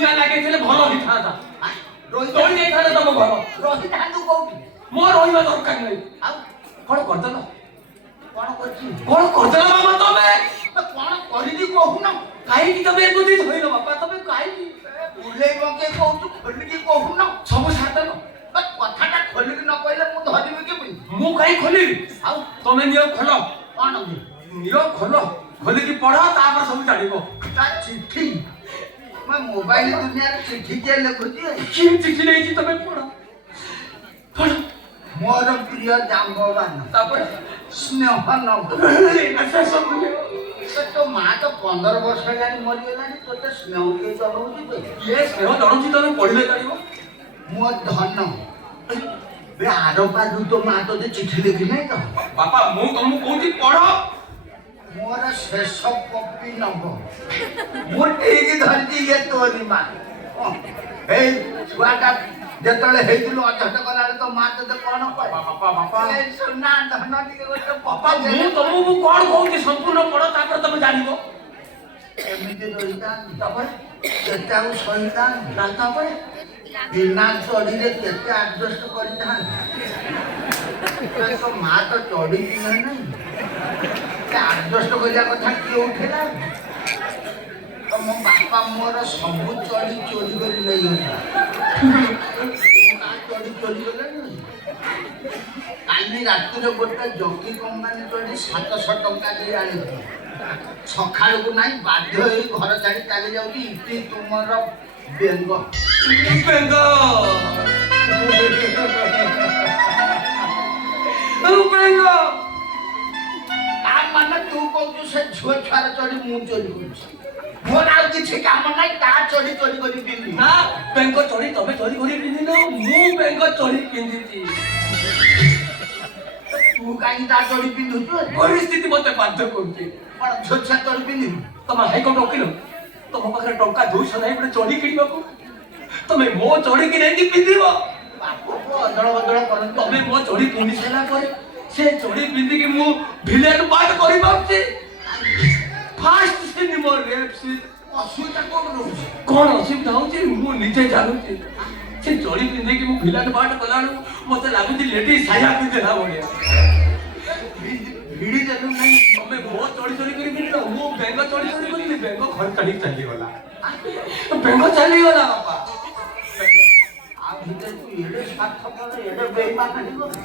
ନିଆଁ ଲାଗିଥିଲେ ଭଲ ହେଇଥାନ୍ତା। ରହି ତୋଳି ଯାଇଥାନ୍ତା ତମ ଘର। ରହିଥାନ୍ତୁ କୋଉଠି? ମୋ ରହିବା ଦରକାର ନାହିଁ। ଆଉ କଣ କରିଦେଲ? କଣ କରିଛି? କଣ କରିଦେଲ ବାବା ତମେ? କଣ କରିବି କହୁନ? କାହିଁକି ତମେ ଏମିତି ଧୋଇଲ ବାପା? ତମେ କାହିଁକି ବୁଲେଇ ବଙ୍କେଇ କହୁଛୁ, ଖୋଲିକି କହୁନ? ସବୁ ଛାଡ଼ିଦେଲ? କଥାଟା ଖୋଲିକି ନ କହିଲେ ମୁଁ ଧରିବି କେମିତି? ମୁଁ କାହିଁ ଖୋଲିବି? ଆଉ ତମେ ନିଅ ଖୋଲ। କଣ ନିଅ ଖୋଲ, ଖୋଲିକି ପଢ, ତାପରେ ସବୁ ଜାଣିବ। ତା ଚିଠି ମୋବାଇଲ ଦୁନିଆରେ ଚିଠି କିଏ ଲେଖୁଛି? କିଏ ଚିଠି ନେଇଛି ତମେ ପଢ। ପଢ। ମୋର ପ୍ରିୟ ଜାମ୍ବବାନ, ତାପରେ ସ୍ନେହ ନବ। ତୋ ମା ତ 15 ବର୍ଷ ହେଲାଣି ମରିଗଲାଣି, ତୋତେ ସ୍ନେହ କିଏ ଜଣଉଛି? କିଏ ସ୍ନେହ ଜଣଉଛି ତମେ ପଢିଲେ ଜାଣିବ। ମୋ ଧନ ଆର ପାଦୁ ତୋ ମା ତୋତେ ଚିଠି ଲେଖି ନାହିଁ ତ? ବାପା ମୁଁ ତମକୁ କହୁଛି ପଢ। ମୋର ଶେଷ କପି ନବ। ମୁଁ ଠିକ ଧରିଛି ଇଏ ତୋରି ମା। ଏଇ ଛୁଆଟା ଯେତେବେଳେ ହେଇଥିଲୁ ଅଝଟ କଲାବେଳେ ତୋ ମା ତୋତେ କଣ କହେ? ବାପା ସୁନା ଧନ ଟିକେ ଗୋଟେ ବାପା ମୁଁ ତମକୁ କଣ କହୁଛି ସମ୍ପୂର୍ଣ୍ଣ ପଢ, ତାପରେ ତମେ ଜାଣିବ। ଏମିତି ରହିଥାନ୍ତି, ତାପରେ କେତେ ଆଉ ସହିଥାନ୍ତି? ତାପରେ ବିନା ଚଢିରେ କେତେ ଆଡଜଷ୍ଟ କରିଥାନ୍ତି? ତୋ ମା ତ ଚଢିକି ନାହିଁ, ଆଡଜଷ୍ଟ କରିବା କଥା କିଏ ଉଠେଇଲା? ତମ ବାପା ମୋର ସବୁ ଚଢି ଚୋରି କରି ନେଇଗଲା। ଚଢି ଚୋରି ଗଲେଣି। କାଲି ରାତିରେ ଗୋଟେ ଜକି କମ୍ପାନୀ ଚଢି 700 ଟଙ୍କା ଦେଇ ଆଣିଥିଲି। ସକାଳକୁ ନାହିଁ, ବାଧ୍ୟ ହେଇ ଘର ଛାଡି ଚାଲି ଯାଉଛି। ଇତି ତୁମର ବେଙ୍ଗ। ବେଙ୍ଗ ବେଙ୍ଗ ମାନେ ତୁ କହୁଛୁ ସେ ଝିଅ ଛୁଆର ଚଢି ମୁଁ ଚୋରି କରୁଛି? ମୋର ଆଉ କିଛି କାମ ନାହିଁ, ତା ଚଢି ଚୋରି କରି ପିନ୍ଧି। ନା ବେଙ୍ଗ ଚଢି ତମେ ଚୋରି କରି ପିନ୍ଧିନ, ମୁଁ ବେଙ୍ଗ ଚଢି ପିନ୍ଧିଛି। ତୁ କାହିଁକି ତା ଚଢି ପିନ୍ଧୁଛୁ? ପରିସ୍ଥିତି ମତେ ବାଧ୍ୟ କରୁଛି। କଣ ଝିଅ ଛୁଆ ଚଢି ପିନ୍ଧିବୁ? ତମ ହାଇକୋର୍ଟ ଓକିଲ, ତମ ପାଖରେ ଟଙ୍କା 200 ନାହିଁ ଗୋଟେ ଚଢି କିଣିବାକୁ? ତମେ ମୋ ଚଢିକି ନେଇକି ପିନ୍ଧିବ? ବାପକୁ ଅଦଳ ବଦଳ କରନ୍ତୁ। ତମେ ମୋ ଚଢି ପିନ୍ଧି ସାରିଲା ପରେ ସେ ଚଢି ପିନ୍ଧିକି ମୁଁ ଭିଲେନ ପାର୍ଟ କରିପାରୁଛି। ଫାଷ୍ଟ ସିନ୍ ମୋ ରେପ୍ ସିନ୍। ଅସୁବିଧା କଣ ରହୁଛି? କଣ ଅସୁବିଧା ହଉଛି ମୁଁ ନିଜେ ଜାଣୁଛି। ସେ ଚଢି ପିନ୍ଧିକି ମୁଁ ଭିଲେନ ପାର୍ଟ କଲାବେଳକୁ ମତେ ଲାଗୁଛି ଲେଡି ସାୟା ପିନ୍ଧିଲା ଭଳିଆ। ଭିଡ଼ି ଦେଲୁ ନାହିଁ। ତମେ ମୋ ଚଢି ଚଢି କରି ପିନ୍ଧିଲ, ମୁଁ ବେଙ୍ଗ ଚଢି ଚଢି କରିଲି, ବେଙ୍ଗ ଘର ଛାଡିକି ଚାଲିଗଲା। ବେଙ୍ଗ ଚାଲିଗଲା ବାପା। ଆଉ ଭିତରେ ତୁ ଏଡେ ସ୍ୱାର୍ଥପର, ଏଡେ ବେଇମାନ ହେଇଗଲୁ।